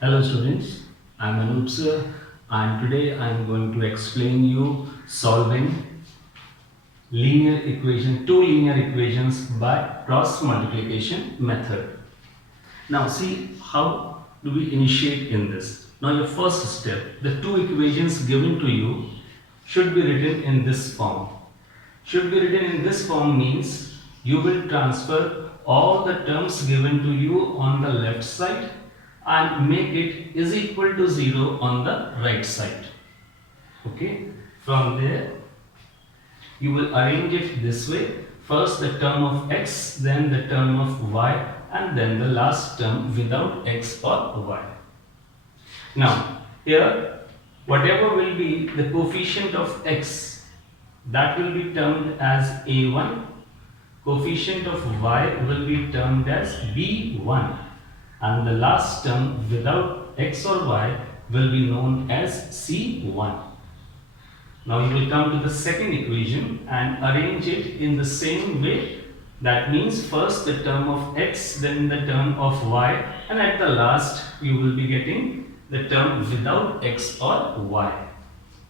Hello students, I am Anup sir and today I am going to explain you solving two linear equations by cross multiplication method. Now see how do we initiate in this. Now your first step, the two equations given to you should be written in this form. Should be written in this form means you will transfer all the terms given to you on the left side and make it is equal to 0 on the right side. Okay, from there you will arrange it this way. First the term of x, then the term of y, and then the last term without x or y. Now here whatever will be the coefficient of x, that will be termed as a1, coefficient of y will be termed as b1, and the last term without x or y will be known as c1. Now you will come to the second equation and arrange it in the same way. That means first the term of x, then the term of y, and at the last you will be getting the term without x or y.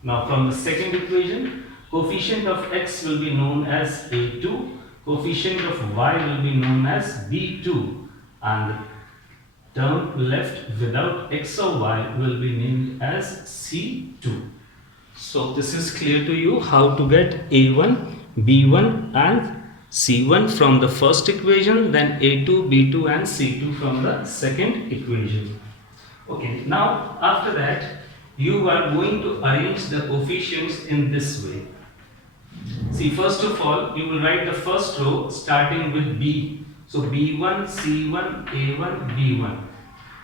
Now from the second equation, coefficient of x will be known as a2, coefficient of y will be known as b2, and the term left without x or y will be named as c2. So this is clear to you how to get a1, b1 and c1 from the first equation, then a2, b2 and c2 from the second equation. Okay, now after that you are going to arrange the coefficients in this way. See, first of all you will write the first row starting with b. So b1, c1, a1, b1,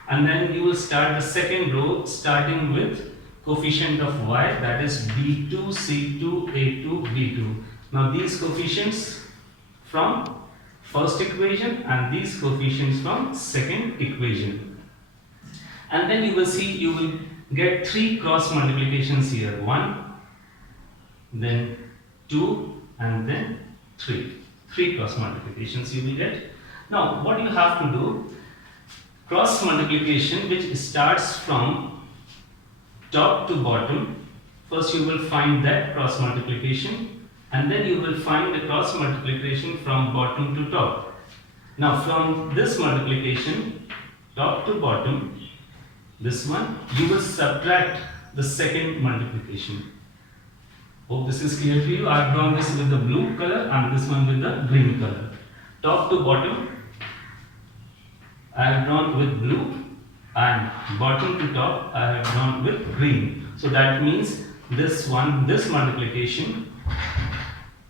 and then you will start the second row starting with coefficient of y, that is b2, c2, a2, b2. Now these coefficients from first equation and these coefficients from second equation. And then you will see you will get three cross multiplications here. 1, then 2 and then 3. Three cross multiplications you will get. Now what you have to do, cross multiplication which starts from top to bottom. First you will find that cross multiplication and then you will find the cross multiplication from bottom to top. Now from this multiplication top to bottom, this one, you will subtract the second multiplication. Hope this is clear to you. I have drawn this with the blue color and this one with the green color. Top to bottom I have drawn with blue and bottom to top I have drawn with green. So that means this one, this multiplication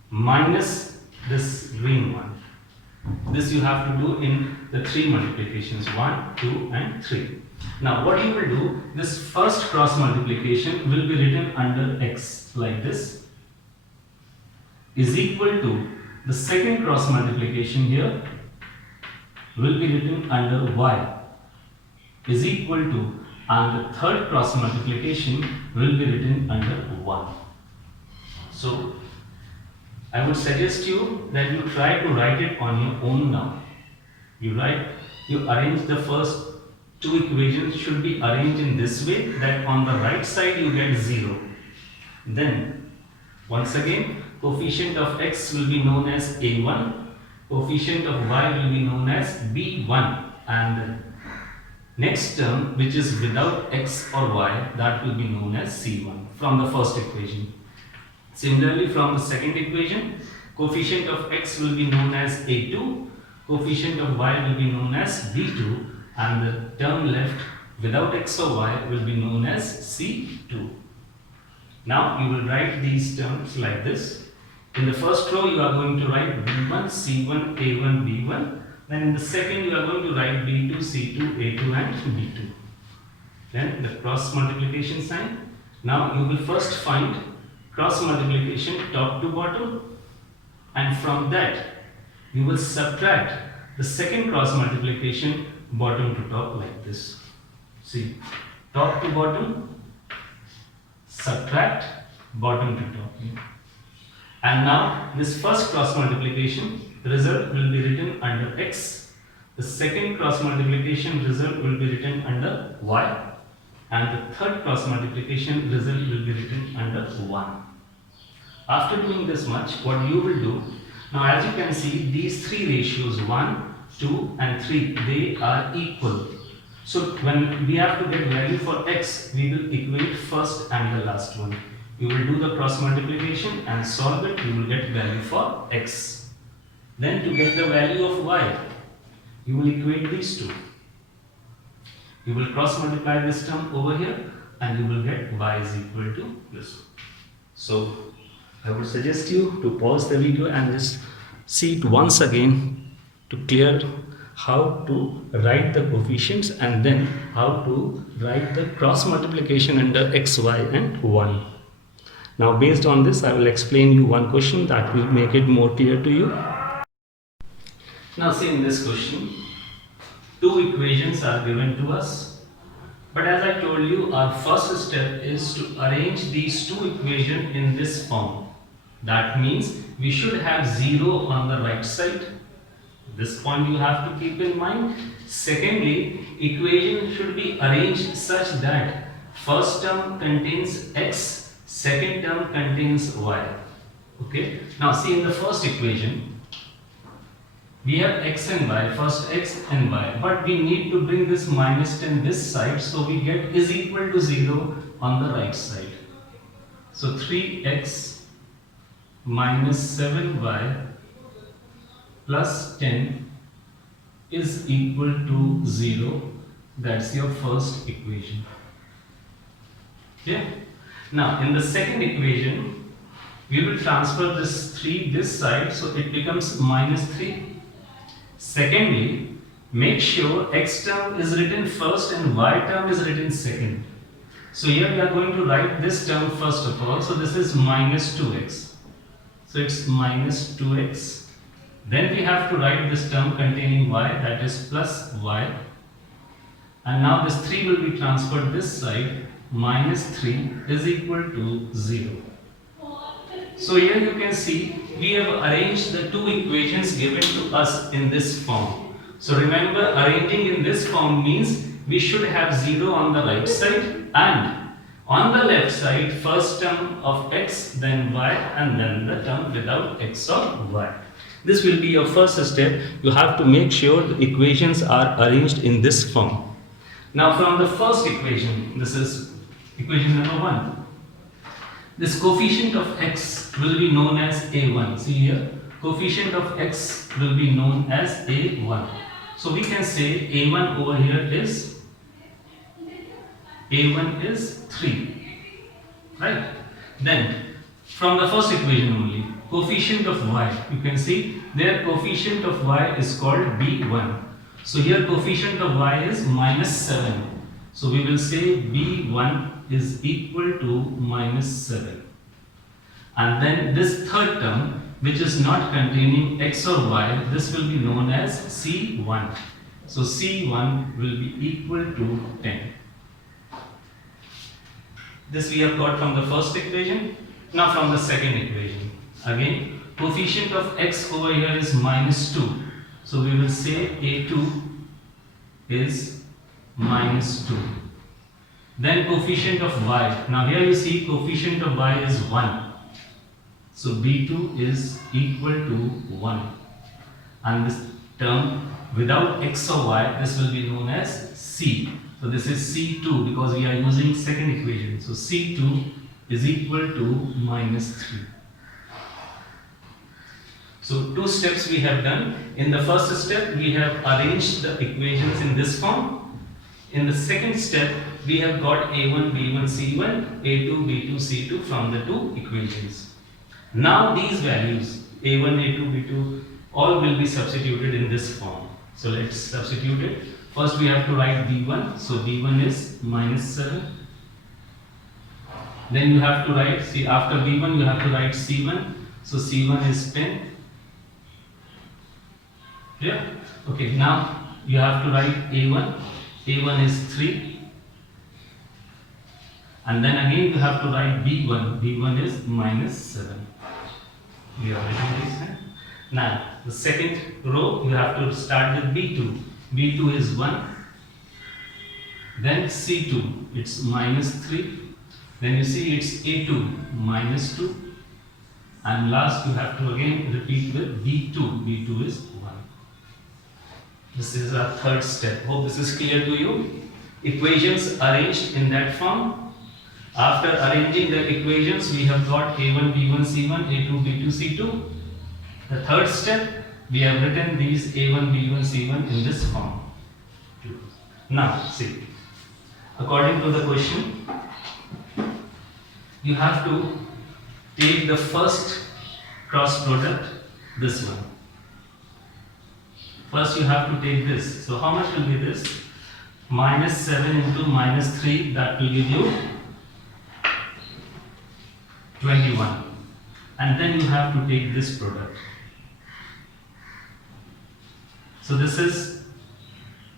minus this green one. This you have to do in the three multiplications, 1, 2 and 3. Now what you will do, this first cross multiplication will be written under x like this, is equal to the second cross multiplication here will be written under y, is equal to, and the third cross multiplication will be written under 1. So I would suggest you that you try to write it on your own now. You arrange the first two equations should be arranged in this way, that on the right side you get 0. Then once again coefficient of x will be known as a1, coefficient of y will be known as b1, and next term which is without x or y, that will be known as c1 from the first equation. Similarly from the second equation, coefficient of x will be known as a2, coefficient of y will be known as b2, and the term left without x or y will be known as c2. Now you will write these terms like this. In the first row you are going to write b1, c1, a1, b1. Then in the second you are going to write b2, c2, a2 and b2. Then the cross multiplication sign. Now you will first find cross multiplication top to bottom, and from that you will subtract the second cross multiplication bottom to top like this. See, top to bottom, subtract bottom to top. And now this first cross multiplication, the result will be written under x, The second cross multiplication result will be written under y, and the third cross multiplication result will be written under 1. After doing this much, what you will do, now as you can see, these three ratios 1, 2 and 3, they are equal. So when we have to get value for x, we will equate first and the last one. You will do the cross multiplication and solve it, you will get value for x. Then to get the value of y, you will equate these two. You will cross multiply this term over here and you will get y is equal to this. So I would suggest you to pause the video and just see it once again to clear how to write the coefficients and then how to write the cross multiplication under x, y and 1. Now based on this, I will explain you one question that will make it more clear to you. Now see, in this question, two equations are given to us. But as I told you, our first step is to arrange these two equations in this form. That means we should have 0 on the right side. This point you have to keep in mind. Secondly, equation should be arranged such that first term contains x, second term contains y. Okay. Now see, in the first equation, we have x and y, first x and y, but we need to bring this minus 10 this side, so we get is equal to 0 on the right side. So 3x minus 7y plus 10 is equal to 0. That's your first equation. Okay. Now in the second equation, we will transfer this 3 this side, so it becomes minus 3. Secondly, make sure x term is written first and y term is written second. So here we are going to write this term first of all. So this is minus 2x. So it's minus 2x. Then we have to write this term containing y, that is plus y. And now this 3 will be transferred this side. Minus 3 is equal to 0. So here you can see we have arranged the two equations given to us in this form. So remember, arranging in this form means we should have 0 on the right side and on the left side first term of x, then y, and then the term without x or y. This will be your first step. You have to make sure the equations are arranged in this form. Now from the first equation, this is equation number 1. This coefficient of x will be known as a1. See here, coefficient of x will be known as a1. So we can say a1 over here is, a1 is 3, right? Then from the first equation only, coefficient of y, you can see their coefficient of y is called b1. So here coefficient of y is minus 7. So we will say b1 is equal to minus 7. And then this third term, which is not containing x or y, this will be known as c1. So c1 will be equal to 10. This we have got from the first equation. Now from the second equation, again coefficient of x over here is minus 2. So we will say a2 is minus 2. Then coefficient of y. Now here you see coefficient of y is 1. So b2 is equal to 1. And this term without x or y, this will be known as c. So this is c2 because we are using second equation. So c2 is equal to minus 3. So two steps we have done. In the first step, we have arranged the equations in this form. In the second step, we have got a1, b1, c1, a2, b2, c2 from the two equations. Now these values, a1, a2, b2, all will be substituted in this form. So let's substitute it. First we have to write b1. So b1 is minus 7. Then you have to write, see, after b1 you have to write c1. So c1 is 10. Yeah. Okay, now you have to write a1. a1 is 3. And then again you have to write b1. b1 is minus 7. We have written this. Now, the second row, you have to start with B2. B2 is 1. Then C2, it's minus 3. Then you see it's A2, minus 2. And last, you have to again repeat with B2. B2 is 1. This is our third step. Hope this is clear to you. Equations arranged in that form. After arranging the equations, we have got A1, B1, C1, A2, B2, C2. The third step, we have written these A1, B1, C1 in this form. Now, see, according to the question, you have to take the first cross product, this one. First, you have to take this. So, how much will be this? Minus 7 into minus 3, that will give you 21. And then you have to take this product. So this is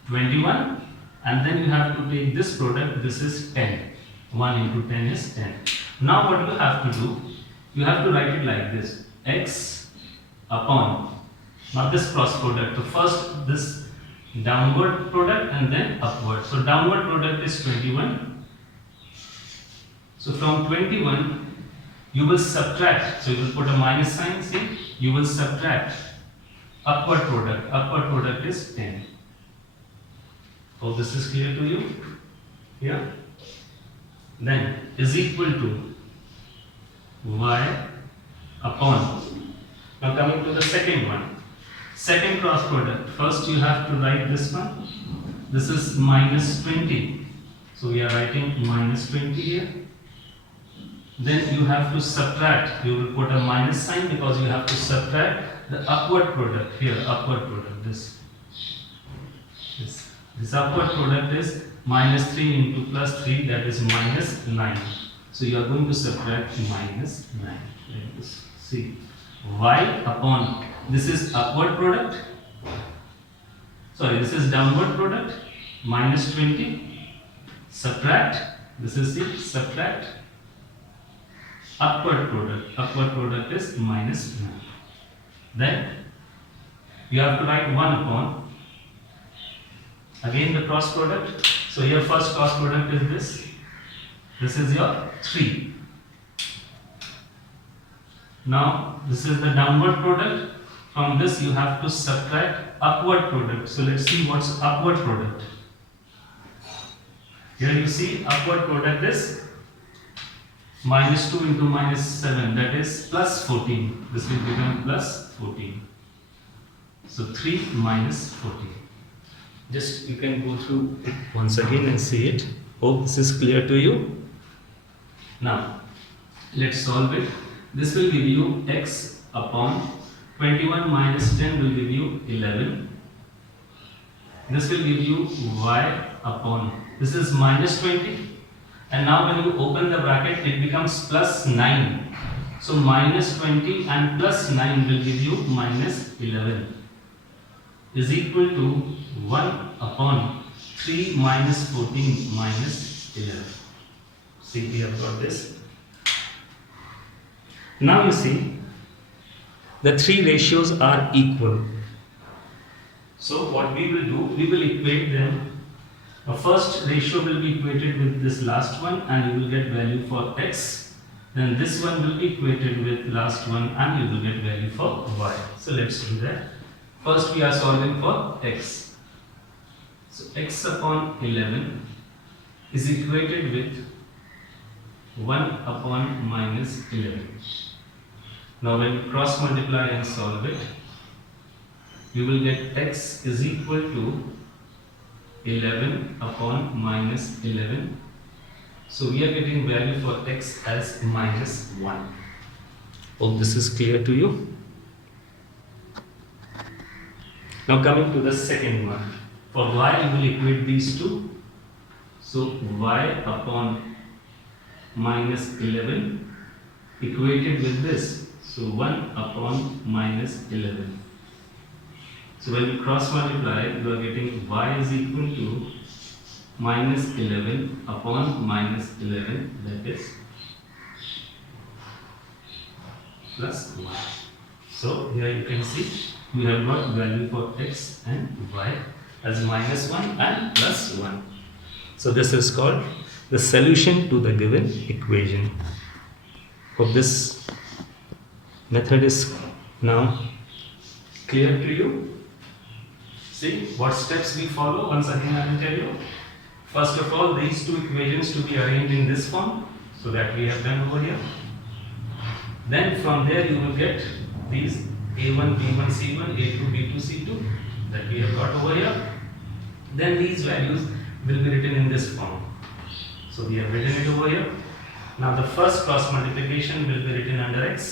21, and then you have to take this product, this is 10. 1 into 10 is 10. Now what you have to do, you have to write it like this, x upon, not this cross product, so first this downward product and then upward. So downward product is 21. So from 21, you will subtract, so you will put a minus sign, see, you will subtract upward product is 10. Hope this is clear to you? Yeah? Then is equal to y upon. Now coming to the second one. Second cross product. First you have to write this one. This is minus 20. So we are writing minus 20 here. Then you have to subtract. You will put a minus sign because you have to subtract the upward product here, upward product, this upward product is minus 3 into plus 3, that is minus 9. So you are going to subtract minus 9. Like this. See, y upon, this is upward product, sorry, this is downward product, minus 20, subtract, this is it, subtract upward product is minus 9. Then you have to write 1 upon, again the cross product. So your first cross product is this is your 3. Now this is the downward product. From this you have to subtract upward product. So let's see what's upward product. Here you see upward product is minus 2 into minus 7, that is plus 14. This will become plus 14. So 3 minus 14. Just you can go through it once again and see it. Hope this is clear to you. Now let's solve it. This will give you x upon 21 minus 10 will give you 11. This will give you y upon, this is minus 20. And now when you open the bracket, it becomes plus 9. So minus 20 and plus 9 will give you minus 11 is equal to 1 upon 3 minus 14 minus 11. See, we have got this. Now you see, the three ratios are equal. So what we will do, we will equate them. The first ratio will be equated with this last one and you will get value for x. Then this one will be equated with last one and you will get value for y. So let's do that. First we are solving for x. So x upon 11 is equated with 1 upon minus 11. Now when you cross multiply and solve it, you will get x is equal to 11 upon minus 11. So we are getting value for x as minus 1. Hope this is clear to you. Now coming to the second one. For y you will equate these two. So y upon minus 11 equated with this. So 1 upon minus 11. So when you cross multiply, you are getting y is equal to minus 11 upon minus 11, that is plus 1. So here you can see we have got value for x and y as -1 and +1. So this is called the solution to the given equation. Hope this method is now clear to you. See what steps we follow. Once again I will tell you. First of all, these two equations to be arranged in this form, so that we have done over here. Then from there you will get these a1, b1, c1, a2, b2, c2 that we have got over here. Then these values will be written in this form. So we have written it over here. Now the first cross multiplication will be written under x,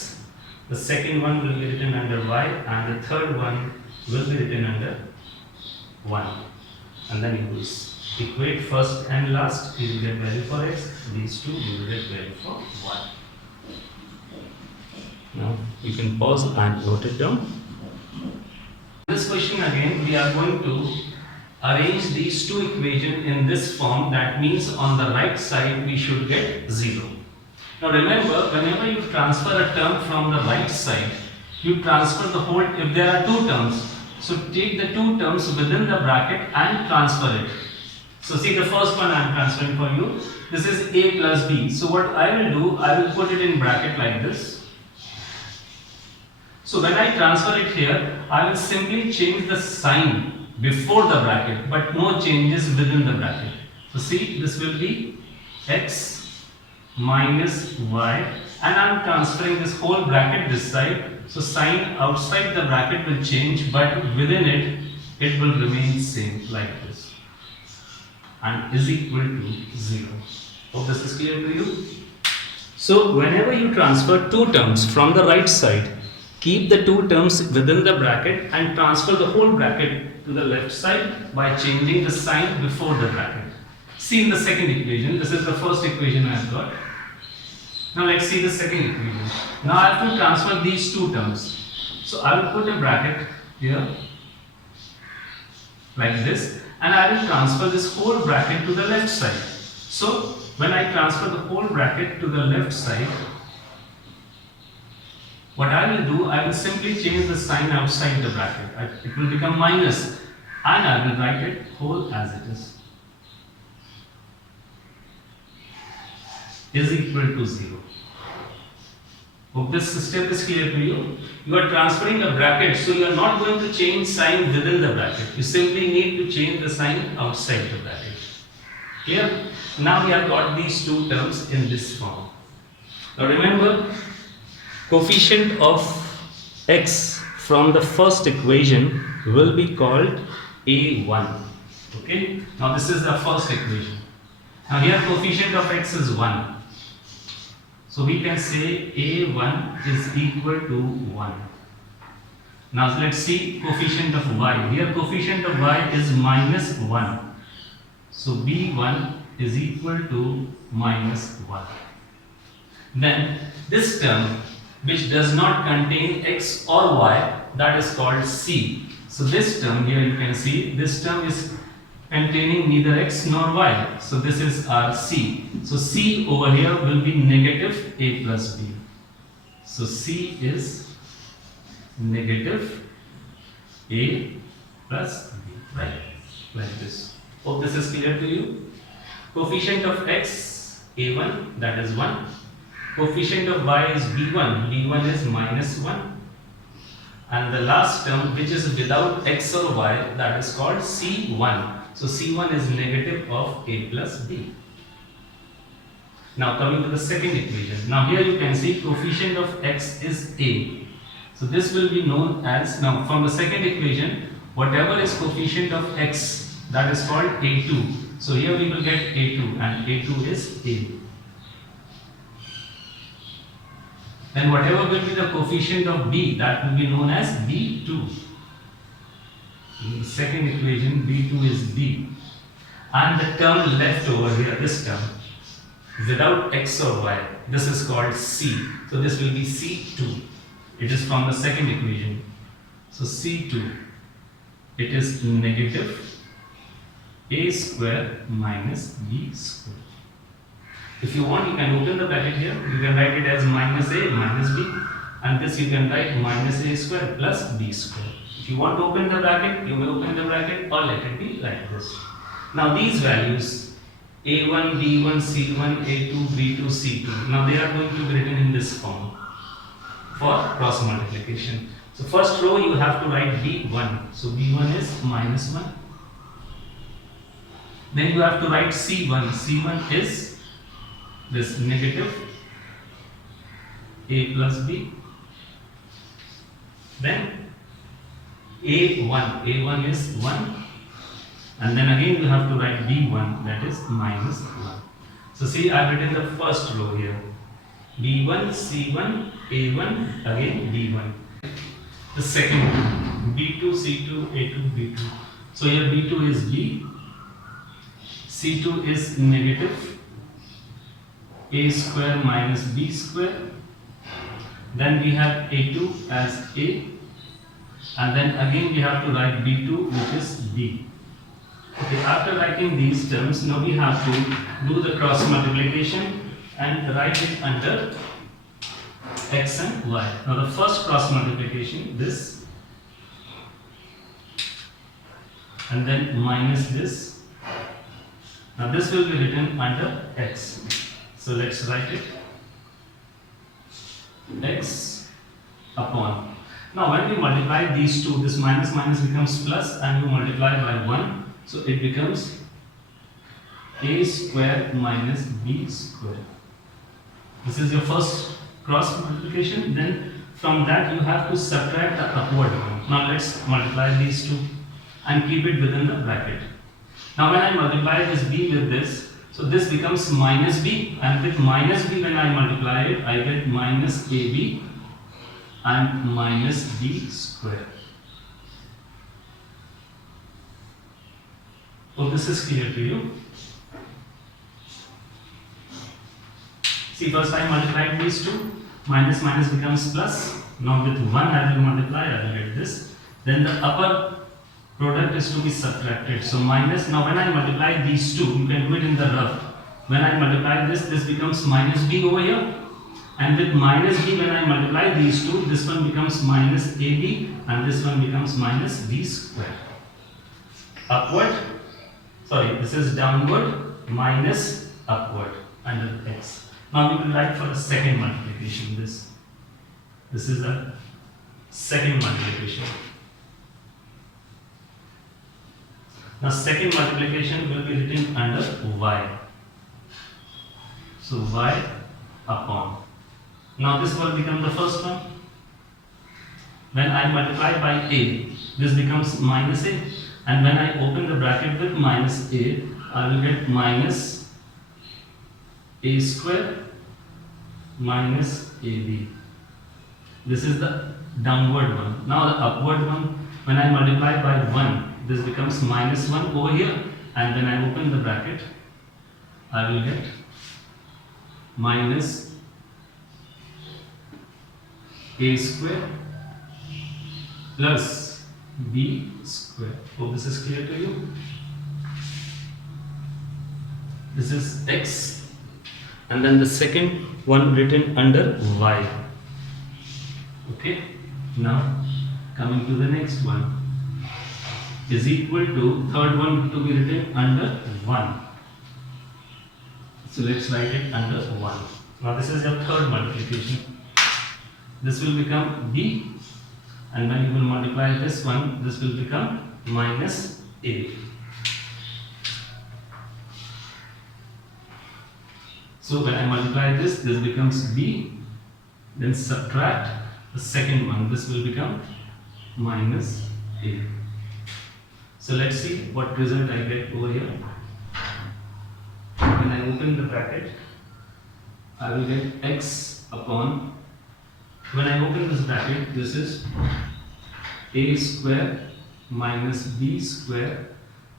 the second one will be written under y, and the third one will be written under 1. And then you will equate first and last, you will get value for x, these two you will get value for y. Now you can pause and note it down. This question again, we are going to arrange these two equations in this form. That means on the right side we should get 0. Now remember, whenever you transfer a term from the right side, you transfer the whole, if there are two terms, so take the two terms within the bracket and transfer it. So see the first one I am transferring for you. This is a plus b. So what I will do, I will put it in bracket like this. So when I transfer it here, I will simply change the sign before the bracket, but no changes within the bracket. So see, this will be x minus y, and I am transferring this whole bracket this side. So sign outside the bracket will change, but within it, it will remain same like this, and is equal to 0. Hope this is clear to you. So whenever you transfer two terms from the right side, keep the two terms within the bracket and transfer the whole bracket to the left side by changing the sign before the bracket. See in the second equation, this is the first equation I have got. Now let's see the second equation. Now I have to transfer these two terms. So I will put a bracket here like this, and I will transfer this whole bracket to the left side. So when I transfer the whole bracket to the left side, what I will do, I will simply change the sign outside the bracket. It will become minus, and I will write it whole as it is equal to 0. Hope this step is clear to you. You are transferring a bracket, so you are not going to change sign within the bracket. You simply need to change the sign outside the bracket. Here, now we have got these two terms in this form. Now remember, coefficient of x from the first equation will be called a1. Okay. Now this is the first equation. Now here coefficient of x is 1. So we can say a1 is equal to 1. Now let's see coefficient of y. Here coefficient of y is minus 1. So b1 is equal to minus 1. Then this term which does not contain x or y, that is called c. So this term here you can see, this term is containing neither x nor y. So this is our c. So c over here will be negative a plus b. So c is negative a plus b, right? Like this. Hope this is clear to you. Coefficient of x, a1, that is 1. Coefficient of y is b1, b1 is minus 1. And the last term which is without x or y, that is called c1. So c1 is negative of a plus b. Now coming to the second equation. Now here you can see coefficient of x is a. So this will be known as, now from the second equation, whatever is coefficient of x, that is called a2. So here we will get a2, and a2 is a. Then whatever will be the coefficient of b, that will be known as b2. In the second equation, b2 is b. And the term left over here, this term, without x or y, this is called c. So this will be c2. It is from the second equation. So c2, it is negative a square minus b square. If you want, you can open the bracket here. You can write it as minus a minus b, and this you can write minus a square plus b square. If you want to open the bracket, you may open the bracket or let it be like this. Now these values a1, b1, c1, a2, b2, c2, now they are going to be written in this form for cross multiplication. So first row you have to write b1, so b1 is minus 1. Then you have to write c1, c1 is this negative a plus b. Then a1 is 1, and then again you have to write b1, that is minus 1. So see, I have written the first row here, b1, c1, a1, again b1. The second one, b2, c2, a2, b2. So here b2 is b, c2 is negative a square minus b square. Then we have a2 as a, and then again we have to write b2, which is b. Okay, after writing these terms, now we have to do the cross multiplication and write it under x and y. Now the first cross multiplication, this, and then minus this. Now this will be written under x. So let's write it. X upon. Now when we multiply these two, this minus minus becomes plus, and you multiply by 1, so it becomes a square minus b square. This is your first cross multiplication. Then from that you have to subtract the upward one. Now let's multiply these two and keep it within the bracket. Now when I multiply this b with this, so this becomes minus b, and with minus b when I multiply it, I get minus ab and minus b square. So this is clear to you. See, first I multiplied these two, minus minus becomes plus. Now with 1 I will multiply, I will get this. Then the upper product is to be subtracted. So minus, now when I multiply these two, you can do it in the rough. When I multiply this, this becomes minus b over here. And with minus b when I multiply these two, this one becomes minus ab and this one becomes minus b square. Upward, sorry, this is downward minus upward under x. Now we will write for the second multiplication this. This is the second multiplication. Now second multiplication will be written under y. So y upon. Now this will become the first one. When I multiply by a, this becomes minus a. And when I open the bracket with minus a, I will get minus a square minus ab. This is the downward one. Now the upward one, when I multiply by 1, this becomes minus 1 over here, and when I open the bracket, I will get minus a square plus b square. Hope this is clear to you. This is x, and then the second one written under y. Okay, now coming to the next one, is equal to third one to be written under 1. So let's write it under 1. Now this is your third multiplication. This will become b, and when you will multiply this one, this will become minus a. So when I multiply this, this becomes b, then subtract the second one, this will become minus a. So let's see what result I get over here. When I open the bracket, I will get x upon, when I open this bracket, this is a square minus b square.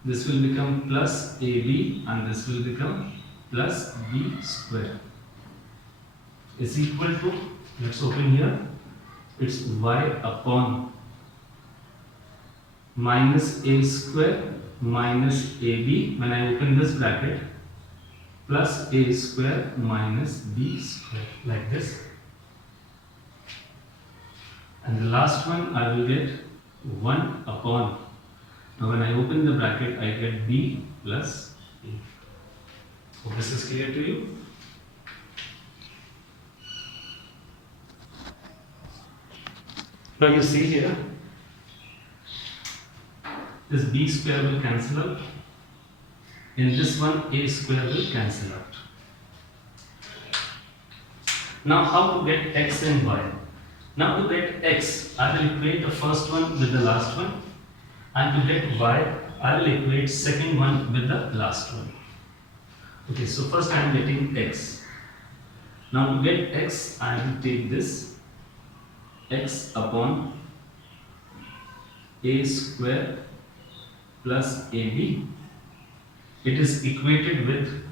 This will become plus ab, and this will become plus b square is equal to, let's open here, it's y upon minus a square minus ab, when I open this bracket, plus a square minus b square, like this. and the last one I will get 1 upon. Now when I open the bracket, I get b plus a. Hope this is clear to you. Now you see here, this b square will cancel out. In this one, a square will cancel out. Now how to get x and y? Now to get x, I will equate the first one with the last one, and to get y, I will equate second one with the last one. Okay, so first I am getting x. Now to get x, I will take this x upon a square plus ab. It is equated with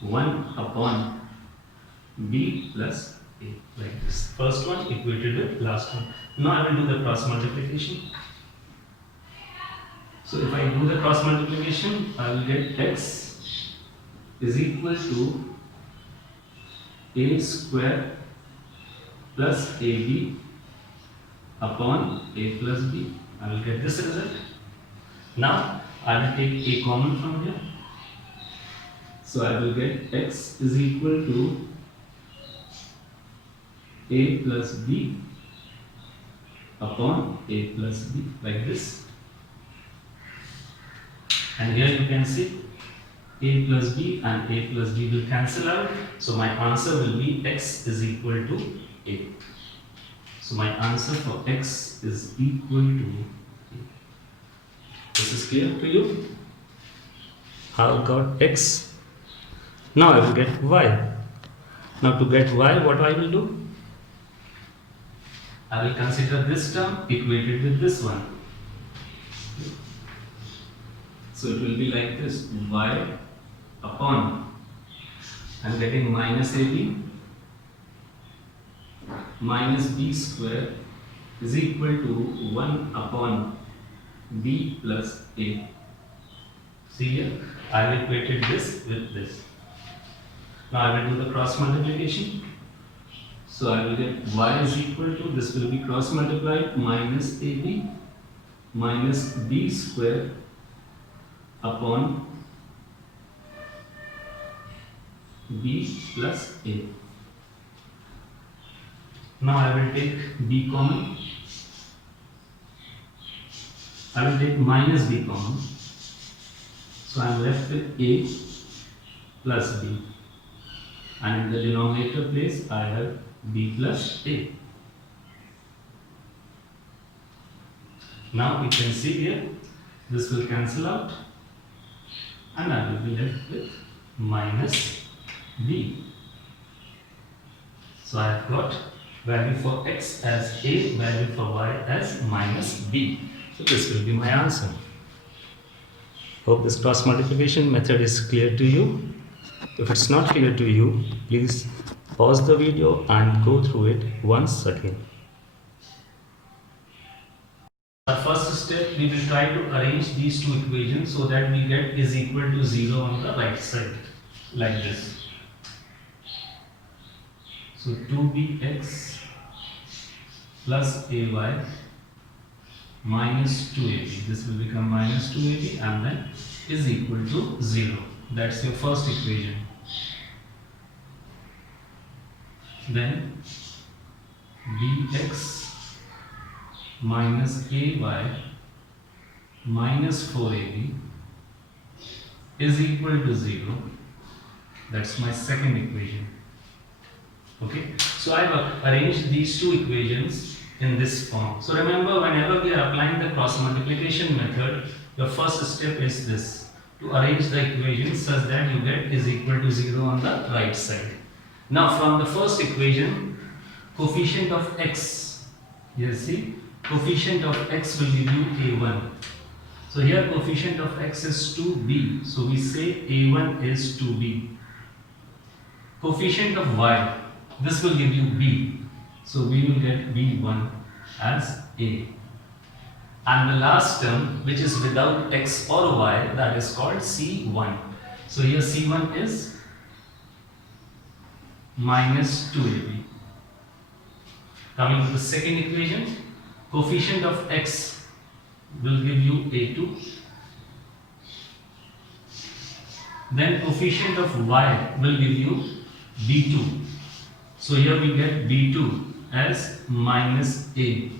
1 upon b plus a, like this. First one equated with last one. Now I will do the cross multiplication. So if I do the cross multiplication, I will get x is equal to a square plus ab upon a plus b. I will get this result. Now I will take a common from here. So I will get x is equal to a plus b upon a plus b, like this. And here you can see a plus b and a plus b will cancel out. So my answer will be x is equal to a. So my answer for x is equal to a. This is clear to you? I got x. Now I will get y. Now to get y, what I will do? I will consider this term equated with this one. So it will be like this, y upon, I am getting minus ab minus b square is equal to 1 upon b plus a. See here, I have equated this with this. Now I will do the cross multiplication. So I will get y is equal to, this will be cross multiplied, minus ab minus b square upon b plus a. Now I will take b common. I will take minus b common. So I am left with a plus b. And in the denominator place I have b plus a. Now you can see here, this will cancel out and I will be left with minus b. So I have got value for x as a, value for y as minus b. So this will be my answer. Hope this cross multiplication method is clear to you. If it's not clear to you, please pause the video and go through it once again. Our first step, we will try to arrange these two equations so that we get is equal to 0 on the right side, like this. So 2bx plus ay minus 2ab, this will become minus 2ab and then is equal to 0. That's your first equation. Then bx minus ay minus 4ab is equal to 0. That's my second equation. Okay, so I have arranged these two equations in this form. So remember, whenever we are applying the cross multiplication method, your first step is this, to arrange the equations such that you get is equal to 0 on the right side. Now from the first equation, coefficient of x, you see, coefficient of x will give you a1. So here coefficient of x is 2b, so we say a1 is 2b. Coefficient of y, this will give you b, so we will get b1 as a. And the last term, which is without x or y, that is called c1. So here c1 is minus 2ab. Coming to the second equation, coefficient of x will give you a2. Then coefficient of y will give you b2. So here we get b2 as minus a,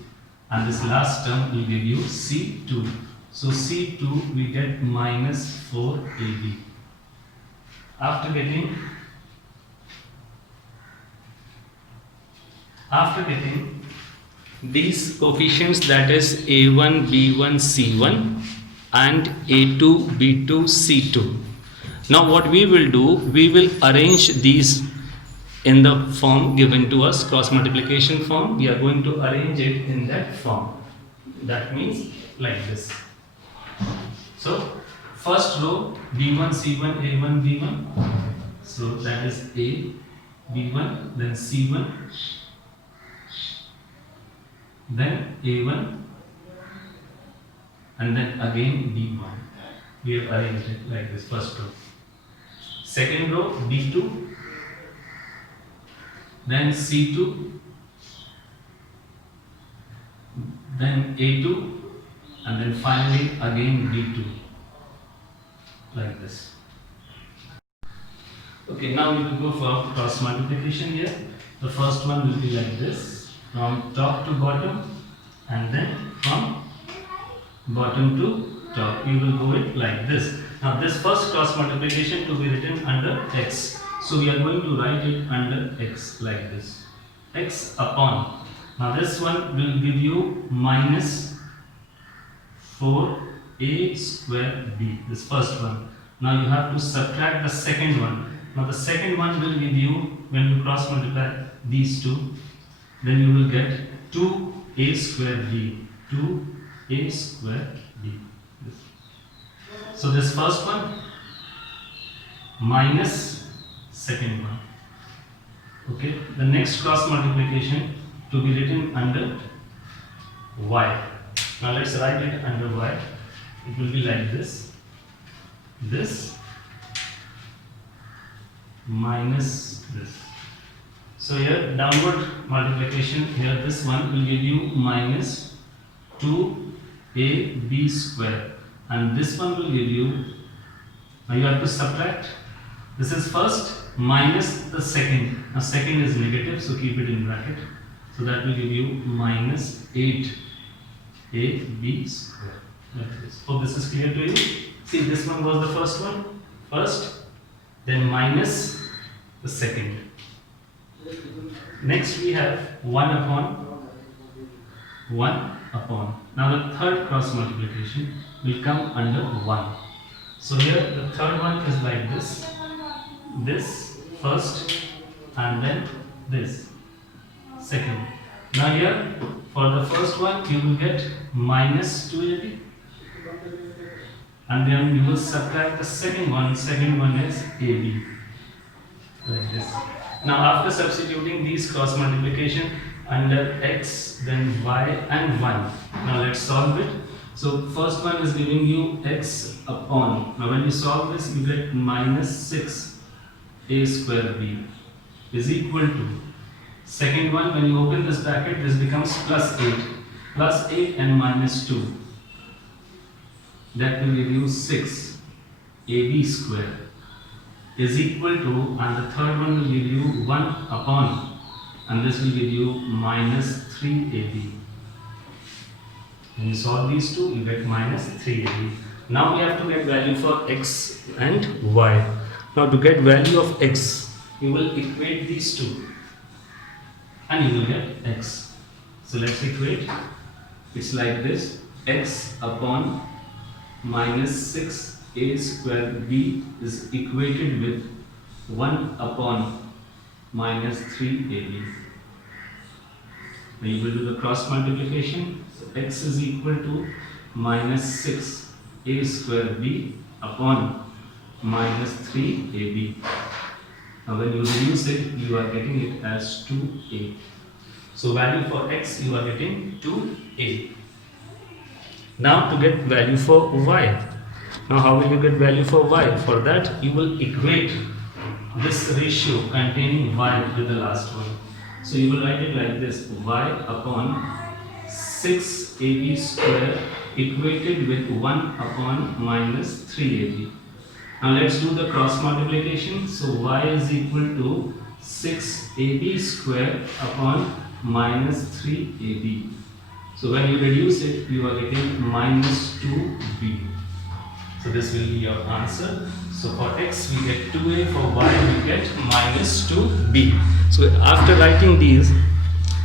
and this last term will give you c2. So c2 we get minus 4ab. After getting these coefficients, that is a1, b1, c1 and a2, b2, c2. Now what we will do, we will arrange these in the form given to us, cross multiplication form. We are going to arrange it in that form. That means like this. So first row, b1, c1, a1, b1. So that is a, b1, then c1, then a1, and then again b1. We have arranged it like this, first row. Second row, b2, then c2, then a2, and then finally again b2, like this. Okay, now we will go for cross multiplication here. The first one will be like this, from top to bottom, and then from bottom to top. We will go it like this. Now this first cross multiplication to be written under x. So we are going to write it under x like this. X upon. Now this one will give you minus 4a square b. This first one. Now you have to subtract the second one. Now the second one will give you, when you cross multiply these two, then you will get 2a square b. 2a square b. So this first one minus second one. Okay. The next cross multiplication to be written under y. Now let's write it under y. It will be like this. This minus this. So here downward multiplication, here this one will give you minus 2ab square, and this one will give you, now you have to subtract, this is first minus the second. Now second is negative, so keep it in bracket. So that will give you minus 8ab square. Like this. Hope this is clear to you. See, this one was the first one, first, then minus the second. Next we have 1 upon 1 upon. Now the third cross multiplication will come under 1. So here the third one is like this. This first, and then this second. Now here for the first one you will get minus 2ab, and then you will subtract the second one. Second one is ab, like this. Now after substituting these cross multiplication under x, then y and 1. Now let's solve it. So first one is giving you x upon. Now when you solve this, you get minus 6a square b is equal to. Second one, when you open this bracket, this becomes plus 8. Plus 8 and minus 2. That will give you 6ab square is equal to, and the third one will give you 1 upon, and this will give you minus 3ab. When you solve these two, you get minus 3ab. Now we have to get value for x and y. Now to get value of x, you will equate these two, and you will get x. So let's equate. It's like this: x upon minus 6a square b is equated with 1 upon minus 3ab. Now you will do the cross multiplication. So x is equal to minus 6a square b upon minus 3ab. Now when you reduce it, you are getting it as 2a. So value for x, you are getting 2a. Now to get value for y. Now how will you get value for y? For that you will equate this ratio containing y with the last one. So you will write it like this: y upon 6ab square equated with 1 upon minus 3ab. Now let's do the cross multiplication. So y is equal to 6ab square upon minus 3ab. So when you reduce it, you are getting minus 2b. So this will be your answer. So for x we get 2a, for y we get minus 2b. So after writing these,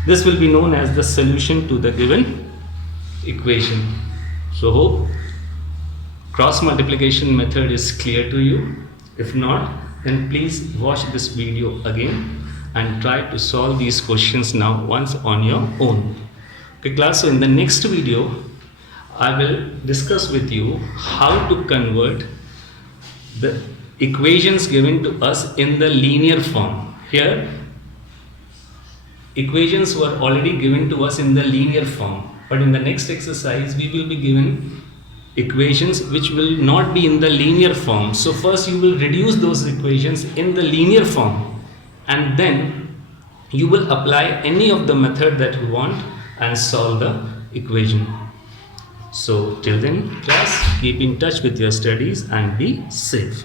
this will be known as the solution to the given equation. So hope cross multiplication method is clear to you. If not, then please watch this video again and try to solve these questions now once on your own. Okay class, so in the next video I will discuss with you how to convert the equations given to us in the linear form. Here equations were already given to us in the linear form, but in the next exercise we will be given equations which will not be in the linear form. So first you will reduce those equations in the linear form, and then you will apply any of the method that you want and solve the equation. So till then class, keep in touch with your studies and be safe.